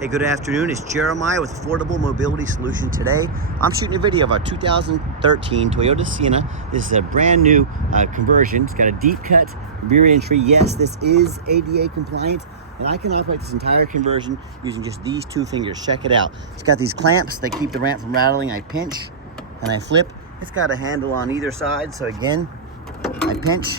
Hey, good afternoon. It's Jeremiah with Affordable Mobility Solution. Today, I'm shooting a video of our 2013 Toyota Sienna. This is a brand new conversion. It's got a deep cut rear entry. Yes, this is ADA compliant, and I can operate this entire conversion using just these two fingers. Check it out. It's got these clamps that keep the ramp from rattling. I pinch and I flip. It's got a handle on either side. So again, I pinch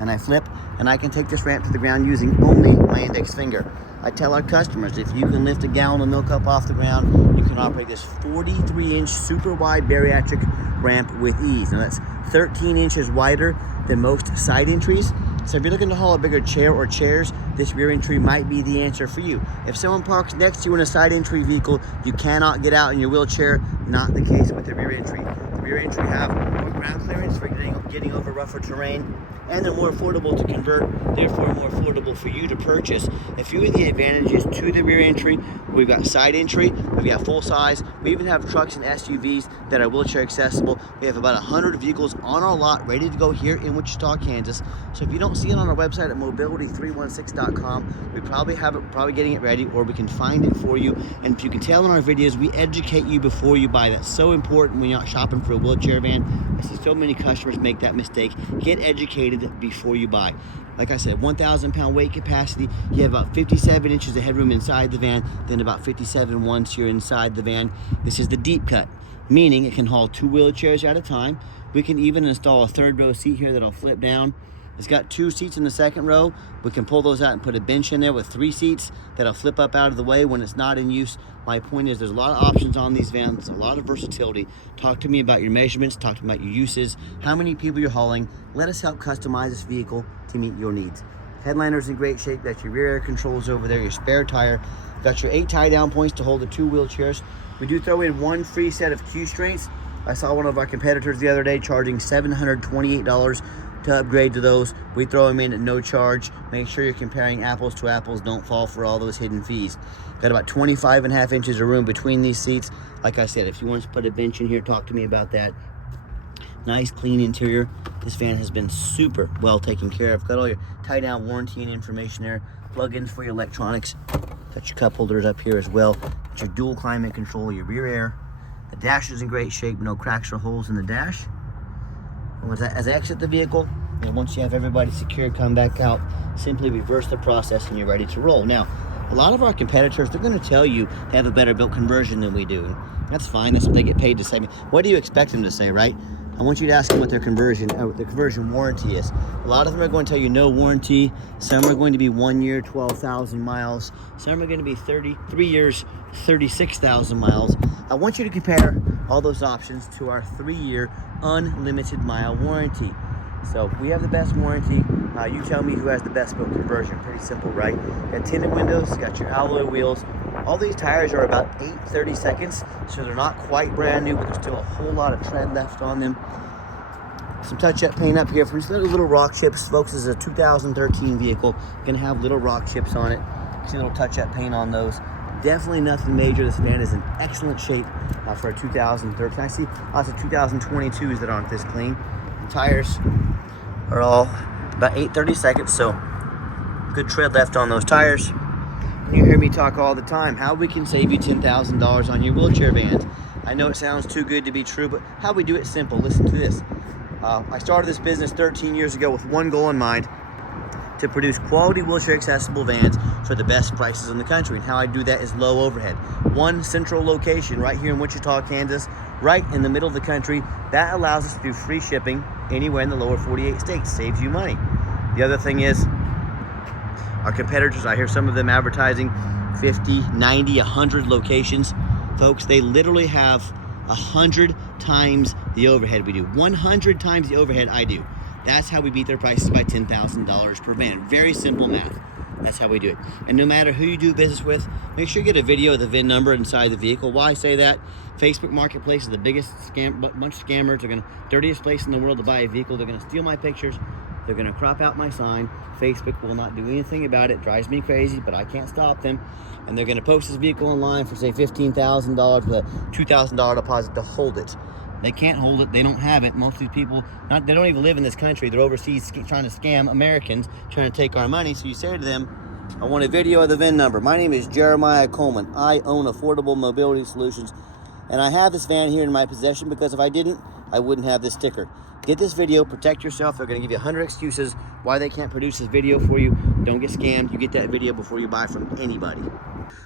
and I flip, and I can take this ramp to the ground using only my index finger. I tell our customers, if you can lift a gallon of milk up off the ground, you can operate this 43-inch super wide bariatric ramp with ease. Now that's 13 inches wider than most side entries. So if you're looking to haul a bigger chair or chairs, this rear entry might be the answer for you. If someone parks next to you in a side entry vehicle, you cannot get out in your wheelchair. Not the case with the rear entry. The rear entry have more ground clearance for getting over rougher terrain, and they're more affordable to convert, therefore more affordable for you to purchase. A few of the advantages to the rear entry: we've got side entry, we've got full size, we even have trucks and SUVs that are wheelchair accessible. We have about 100 vehicles on our lot ready to go here in Wichita, Kansas. So if you don't see it on our website at mobility316.com, we probably have it, getting it ready, or we can find it for you. And if you can tell in our videos, we educate you before you buy. That's so important when you're not shopping for a wheelchair van. I see so many customers make that mistake. Get educated before you buy. Like I said, 1,000 pound weight capacity. You have about 57 inches of headroom inside the van, then about 57 once you're inside the van. This is the deep cut, meaning it can haul 2 wheelchairs at a time. We can even install a third row seat here that'll flip down. It's got 2 seats in the second row. We can pull those out and put a bench in there with 3 seats that'll flip up out of the way when it's not in use. My point is, there's a lot of options on these vans, a lot of versatility. Talk to me about your measurements, talk to me about your uses, how many people you're hauling. Let us help customize this vehicle to meet your needs. Headliner's in great shape. Got your rear air controls over there, your spare tire. Got your 8 tie-down points to hold the 2 wheelchairs. We do throw in 1 free set of Q-straints. I saw one of our competitors the other day charging $728 to upgrade to those. We throw them in at no charge. Make sure you're comparing apples to apples. Don't fall for all those hidden fees. Got about 25.5 inches of room between these seats. Like I said, if you want to put a bench in here, talk to me about that. Nice clean interior. This van has been super well taken care of. Got all your tie down warranty and information there. Plug-ins for your electronics. Got your cup holders up here as well. Got your dual climate control, your rear air. The dash is in great shape, no cracks or holes in the dash. As I exit the vehicle, once you have everybody secured, come back out, simply reverse the process and you're ready to roll. Now, a lot of our competitors, they're going to tell you they have a better built conversion than we do. And that's fine. That's what they get paid to say. What do you expect them to say, right? I want you to ask them what their conversion warranty is. A lot of them are going to tell you no warranty. Some are going to be 1 year, 12,000 miles. Some are going to be 3 years, 36,000 miles. I want you to compare all those options to our 3-year unlimited mile warranty. So we have the best warranty. You tell me who has the best built conversion. Pretty simple, right? Got tinted windows, got your alloy wheels. All these tires are about 8/32, so they're not quite brand new, but there's still a whole lot of tread left on them. Some touch-up paint up here for just little rock chips. Folks, this is a 2013 vehicle. Gonna have little rock chips on it. See a little touch-up paint on those. Definitely nothing major. This van is in excellent shape for a 2013. I see lots of 2022s that aren't this clean. The tires are all about 8/32, so good tread left on those tires. You hear me talk all the time how we can save you $10,000 on your wheelchair vans. I know it sounds too good to be true, but how we do it simple. Listen to this. I started this business 13 years ago with one goal in mind: to produce quality wheelchair accessible vans for the best prices in the country. And how I do that is low overhead. One central location right here in Wichita, Kansas, right in the middle of the country. That allows us to do free shipping anywhere in the lower 48 states. Saves you money. The other thing is, our competitors, I hear some of them advertising 50, 90, 100 locations. Folks, they literally have 100 times the overhead we do. 100 times the overhead I do. That's how we beat their prices by $10,000 per van. Very simple math. That's how we do it. And no matter who you do business with, make sure you get a video of the VIN number inside the vehicle. Why I say that? Facebook Marketplace is the biggest scam, bunch of scammers. They're dirtiest place in the world to buy a vehicle. They're gonna steal my pictures. They're gonna crop out my sign. Facebook will not do anything about it. Drives me crazy, but I can't stop them. And they're gonna post this vehicle online for say $15,000 with a $2,000 deposit to hold it. They can't hold it. They don't have it. Most of these people, they don't even live in this country. They're overseas trying to scam Americans, trying to take our money. So you say to them, I want a video of the VIN number. My name is Jeremiah Coleman. I own Affordable Mobility Solutions, and I have this van here in my possession because if I didn't, I wouldn't have this sticker. Get this video, protect yourself. They're gonna give you 100 excuses why they can't produce this video for you. Don't get scammed. You get that video before you buy from anybody.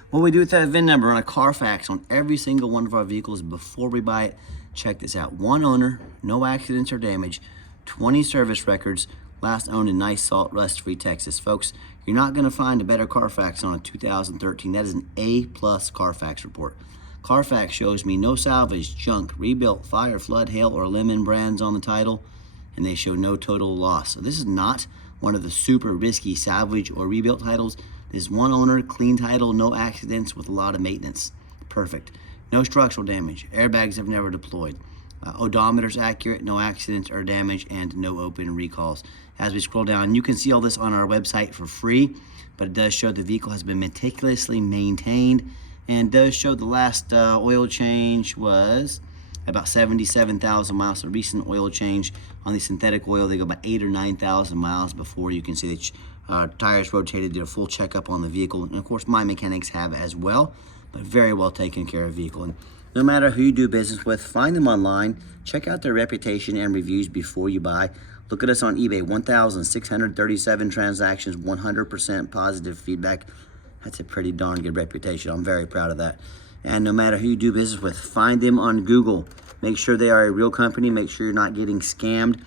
What we do with that VIN number on a Carfax on every single one of our vehicles before we buy it, check this out. 1 owner, no accidents or damage, 20 service records, last owned in nice, salt, rust-free Texas. Folks, you're not gonna find a better Carfax on a 2013. That is an A+ Carfax report. Carfax shows me no salvage, junk, rebuilt, fire, flood, hail, or lemon brands on the title, and they show no total loss. So this is not one of the super risky salvage or rebuilt titles. This is 1 owner, clean title, no accidents with a lot of maintenance. Perfect. No structural damage. Airbags have never deployed. Odometer's accurate, no accidents or damage, and no open recalls. As we scroll down, you can see all this on our website for free, but it does show the vehicle has been meticulously maintained, and does show the last oil change was about 77,000 miles. So recent oil change on the synthetic oil, they go about 8,000 or 9,000 miles before. You can see the tires rotated, did a full checkup on the vehicle, and of course my mechanics have as well, but very well taken care of vehicle. And no matter who you do business with, find them online, check out their reputation and reviews before you buy. Look at us on eBay, 1,637 transactions, 100% positive feedback. That's a pretty darn good reputation. I'm very proud of that. And no matter who you do business with, find them on Google. Make sure they are a real company. Make sure you're not getting scammed.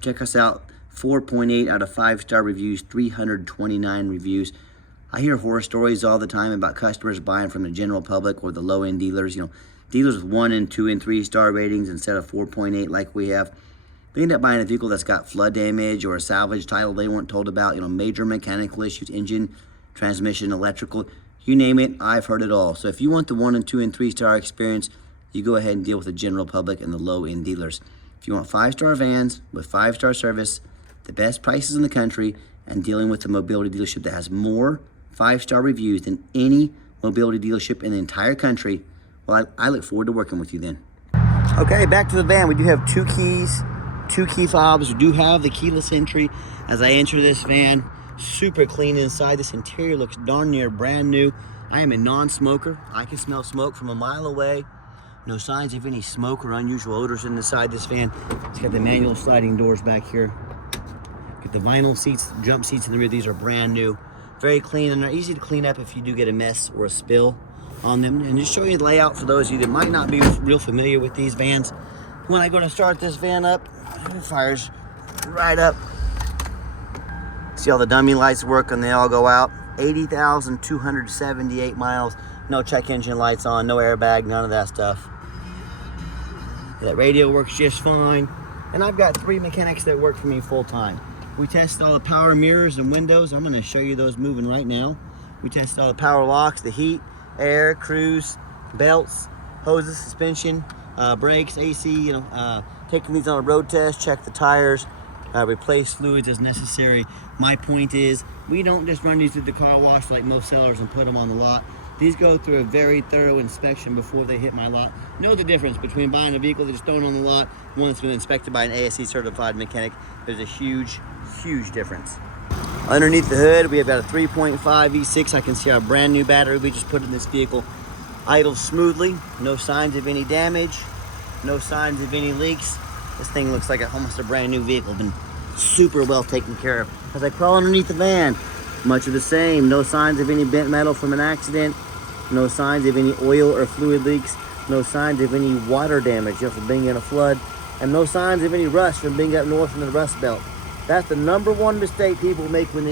Check us out. 4.8 out of 5-star reviews, 329 reviews. I hear horror stories all the time about customers buying from the general public or the low-end dealers. You know, dealers with 1 and 2 and 3-star ratings instead of 4.8 like we have. They end up buying a vehicle that's got flood damage or a salvage title they weren't told about. You know, major mechanical issues, engine, transmission, electrical, you name it, I've heard it all. So if you want the 1 and 2 and 3-star experience, you go ahead and deal with the general public and the low-end dealers. If you want 5-star vans with 5-star service, the best prices in the country, and dealing with the mobility dealership that has more 5-star reviews than any mobility dealership in the entire country, well, I look forward to working with you then. Okay, back to the van. We do have 2 keys, 2 key fobs. We do have the keyless entry. As I enter this van, super clean inside. This interior looks darn near brand new. I am a non-smoker. I can smell smoke from a mile away. No signs of any smoke or unusual odors inside this van. It's got the manual sliding doors back here. Got the vinyl seats, jump seats in the rear. These are brand new. Very clean, and they're easy to clean up if you do get a mess or a spill on them. And just show you the layout for those of you that might not be real familiar with these vans. When I go to start this van up, it fires right up. See all the dummy lights work and they all go out. 80,278 miles. No check engine lights on, no airbag, none of that stuff. That radio works just fine. And I've got 3 mechanics that work for me full time. We tested all the power mirrors and windows. I'm gonna show you those moving right now. We tested all the power locks, the heat, air, cruise, belts, hoses, suspension, brakes, AC, taking these on a road test, check the tires, replace fluids as necessary. My point is, we don't just run these through the car wash like most sellers and put them on the lot. These go through a very thorough inspection before they hit my lot. Know the difference between buying a vehicle that's thrown on the lot, one that's been inspected by an ASE certified mechanic. There's a huge, huge difference. Underneath the hood, we have got a 3.5 V6. I can see our brand new battery we just put in this vehicle. Idles smoothly, no signs of any damage, no signs of any leaks. This thing looks like almost a brand new vehicle, been super well taken care of. As I crawl underneath the van, much of the same, no signs of any bent metal from an accident, no signs of any oil or fluid leaks, no signs of any water damage from being in a flood, and no signs of any rust from being up north in the Rust Belt. That's the #1 mistake people make when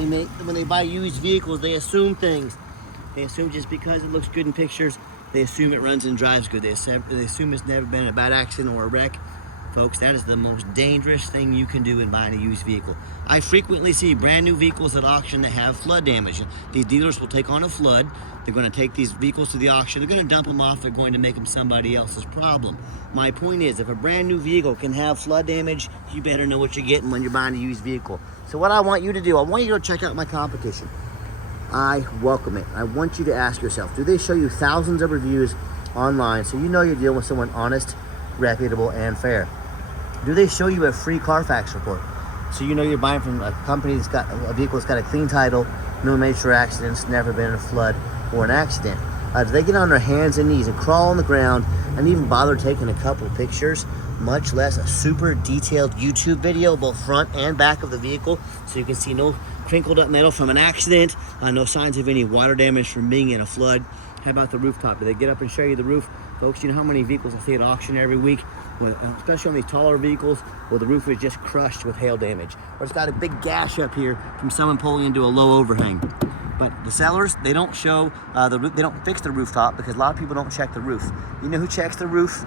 they buy used vehicles. They assume things. They assume just because it looks good in pictures, they assume it runs and drives good. They assume it's never been a bad accident or a wreck. Folks, that is the most dangerous thing you can do in buying a used vehicle. I frequently see brand new vehicles at auction that have flood damage. These dealers will take on a flood. They're going to take these vehicles to the auction. They're going to dump them off. They're going to make them somebody else's problem. My point is, if a brand new vehicle can have flood damage, you better know what you're getting when you're buying a used vehicle. So what I want you to do, I want you to go check out my competition. I welcome it. I want you to ask yourself, do they show you thousands of reviews online so you know you're dealing with someone honest, reputable, and fair? Do they show you a free Carfax report? So you know you're buying from a company that's got a vehicle that's got a clean title, no major accidents, never been in a flood or an accident. Do they get on their hands and knees and crawl on the ground and even bother taking a couple pictures, much less a super detailed YouTube video, both front and back of the vehicle, so you can see no crinkled up metal from an accident, no signs of any water damage from being in a flood. How about the rooftop? Do they get up and show you the roof? Folks, you know how many vehicles I see at auction every week, especially on these taller vehicles, where the roof is just crushed with hail damage, or it's got a big gash up here from someone pulling into a low overhang. But the sellers, they don't show the roof, they don't fix the rooftop, because a lot of people don't check the roof. You know who checks the roof?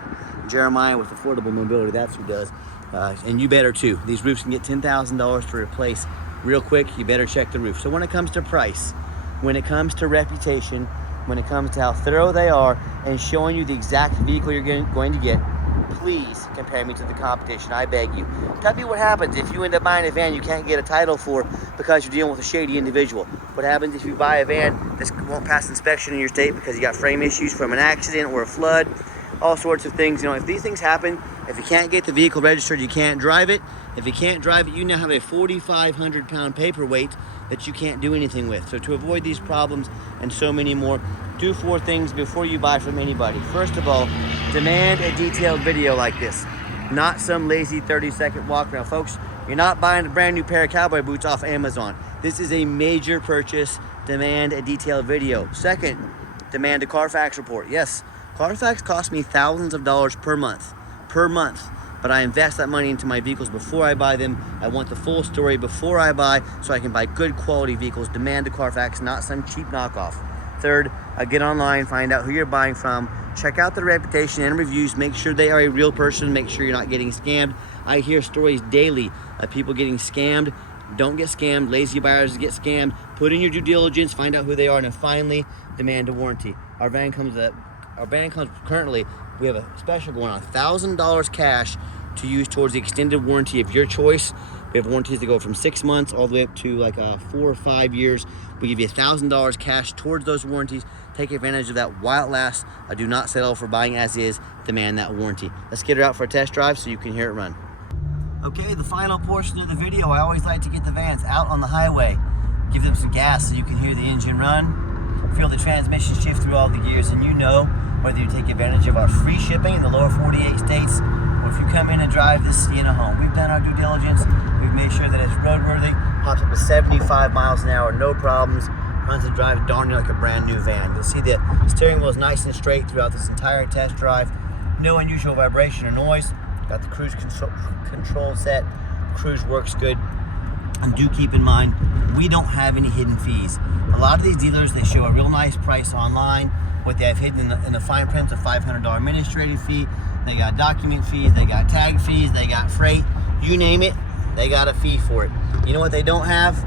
Jeremiah with Affordable Mobility, that's who does. And you better too. These roofs can get $10,000 to replace real quick. You better check the roof. So when it comes to price, when it comes to reputation, when it comes to how thorough they are and showing you the exact vehicle you're going to get, please compare me to the competition, I beg you. Tell me what happens if you end up buying a van you can't get a title for because you're dealing with a shady individual. What happens if you buy a van that won't pass inspection in your state because you got frame issues from an accident or a flood, all sorts of things. You know, if these things happen, if you can't get the vehicle registered, you can't drive it. If you can't drive it, you now have a 4,500 pound paperweight that you can't do anything with. So to avoid these problems and so many more, do 4 things before you buy from anybody. First of all, demand a detailed video like this, not some lazy 30-second walk around. Folks, you're not buying a brand new pair of cowboy boots off Amazon. This is a major purchase. Demand a detailed video. Second, demand a Carfax report. Yes, Carfax costs me thousands of dollars per month, but I invest that money into my vehicles before I buy them. I want the full story before I buy, so I can buy good quality vehicles. Demand a Carfax, not some cheap knockoff. Third, get online, find out who you're buying from, check out their reputation and reviews, make sure they are a real person, make sure you're not getting scammed. I hear stories daily of people getting scammed. Don't get scammed. Lazy buyers get scammed. Put in your due diligence, find out who they are, and then finally, demand a warranty. Our van comes currently, we have a special going on, $1,000 cash to use towards the extended warranty of your choice. We have warranties that go from 6 months all the way up to like 4 or 5 years. We give you $1,000 cash towards those warranties. Take advantage of that while it lasts. I do not settle for buying as is. Demand that warranty. Let's get her out for a test drive so you can hear it run. Okay, the final portion of the video, I always like to get the vans out on the highway. Give them some gas so you can hear the engine run. Feel the transmission shift through all the gears, and you know whether you take advantage of our free shipping in the lower 48 states, or if you come in and drive this Sienna home. We've done our due diligence. We've made sure that it's roadworthy, hops up to 75 miles an hour, no problems, runs and drives darn near like a brand new van. You'll see the steering wheel is nice and straight throughout this entire test drive. No unusual vibration or noise. Got the cruise control set. Cruise works good. And do keep in mind, we don't have any hidden fees. A lot of these dealers, they show a real nice price online. What they have hidden in the fine print, a $500 administrative fee. They got document fees, they got tag fees, they got freight. You name it, they got a fee for it. You know what they don't have?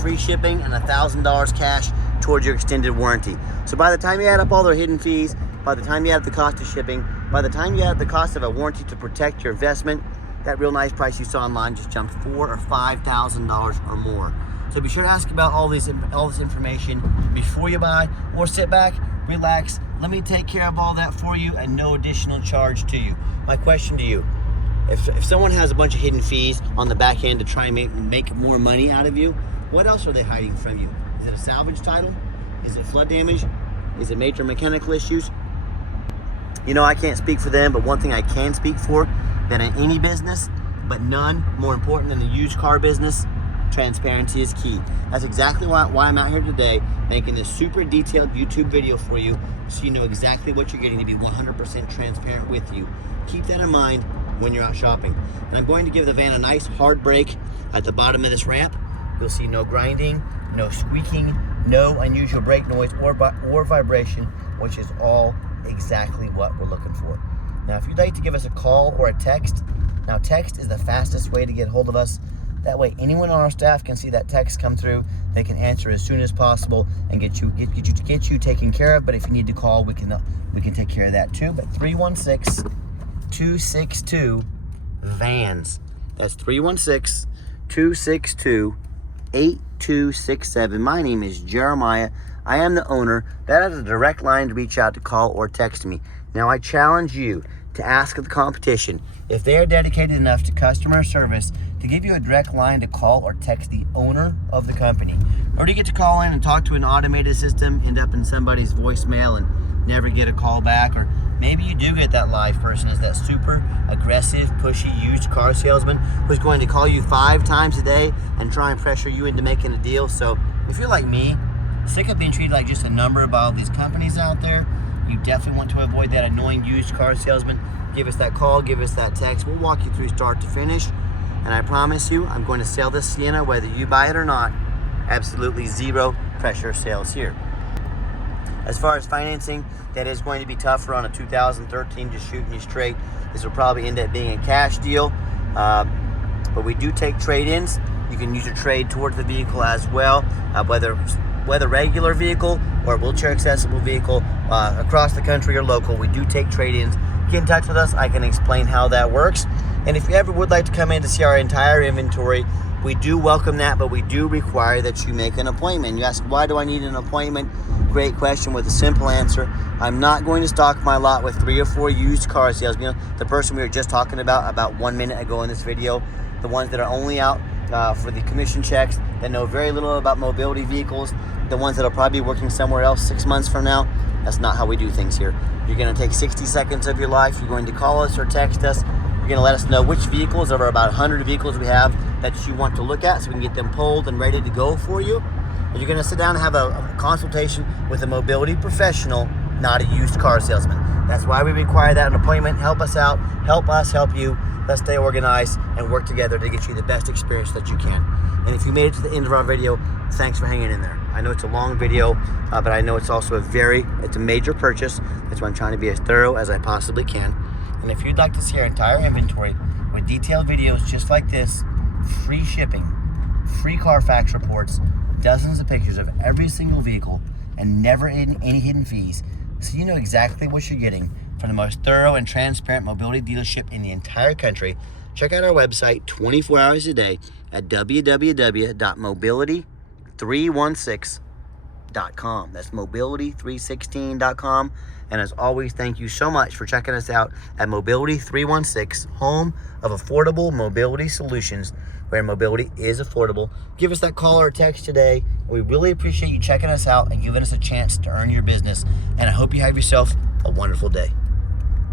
Free shipping and $1,000 cash towards your extended warranty. So by the time you add up all their hidden fees, by the time you add up the cost of shipping, by the time you add up the cost of a warranty to protect your investment, that real nice price you saw online just jumped $4,000 or $5,000 or more. So be sure to ask about all this information before you buy, or sit back, relax, let me take care of all that for you at no additional charge to you. My question to you, if someone has a bunch of hidden fees on the back end to try and make more money out of you, what else are they hiding from you? Is it a salvage title? Is it flood damage? Is it major mechanical issues? You know, I can't speak for them, but one thing I can speak for, that in any business, but none more important than the used car business, transparency is key. That's exactly why I'm out here today, making this super detailed YouTube video for you, so you know exactly what you're getting, to be 100% transparent with you. Keep that in mind when you're out shopping. And I'm going to give the van a nice hard brake at the bottom of this ramp. You'll see no grinding, no squeaking, no unusual brake noise or vibration, which is all exactly what we're looking for. Now, if you'd like to give us a call or a text, now text is the fastest way to get hold of us. That way, anyone on our staff can see that text come through. They can answer as soon as possible and get you taken care of. But if you need to call, we can take care of that too. But 316-262-VANS. That's 316-262-8267. My name is Jeremiah. I am the owner. That is a direct line to reach out to call or text me. Now, I challenge you to ask the competition if they are dedicated enough to customer service to give you a direct line to call or text the owner of the company. Or you get to call in and talk to an automated system, end up in somebody's voicemail and never get a call back. Or maybe you do get that live person, is that super aggressive, pushy used car salesman who's going to call you 5 times a day and try and pressure you into making a deal. So if you're like me, sick of being treated like just a number by all these companies out there, you definitely want to avoid that annoying used car salesman. Give us that call, give us that text. We'll walk you through start to finish. And I promise you, I'm going to sell this Sienna whether you buy it or not. Absolutely zero pressure sales here. As far as financing, that is going to be tougher on a 2013, just shooting you straight. This will probably end up being a cash deal. But we do take trade-ins. You can use your trade towards the vehicle as well, whether regular vehicle or wheelchair accessible vehicle across the country or local. We do take trade-ins. Get in touch with us. I can explain how that works. And if you ever would like to come in to see our entire inventory, we do welcome that, but we do require that you make an appointment. You ask, why do I need an appointment? Great question with a simple answer. I'm not going to stock my lot with 3 or 4 used car sales. You know, the person we were just talking about 1 minute ago in this video, the ones that are only out for the commission checks, that know very little about mobility vehicles, the ones that are probably working somewhere else 6 months from now. That's not how we do things here. You're going to take 60 seconds of your life. You're going to call us or text us. You're going to let us know which vehicles, over about 100 vehicles we have, that you want to look at so we can get them pulled and ready to go for you. And you're going to sit down and have a consultation with a mobility professional, not a used car salesman. That's why we require that an appointment. Help us out. Help us help you. Let's stay organized and work together to get you the best experience that you can. And if you made it to the end of our video, thanks for hanging in there. I know it's a long video, but I know it's also it's a major purchase. That's why I'm trying to be as thorough as I possibly can. And if you'd like to see our entire inventory with detailed videos just like this, free shipping, free Carfax reports, dozens of pictures of every single vehicle, and never any hidden fees, so you know exactly what you're getting from the most thorough and transparent mobility dealership in the entire country, check out our website 24 hours a day at www.mobility316.com. That's mobility316.com. And as always, thank you so much for checking us out at Mobility 316, home of affordable mobility solutions, where mobility is affordable. Give us that call or text today. We really appreciate you checking us out and giving us a chance to earn your business. And I hope you have yourself a wonderful day.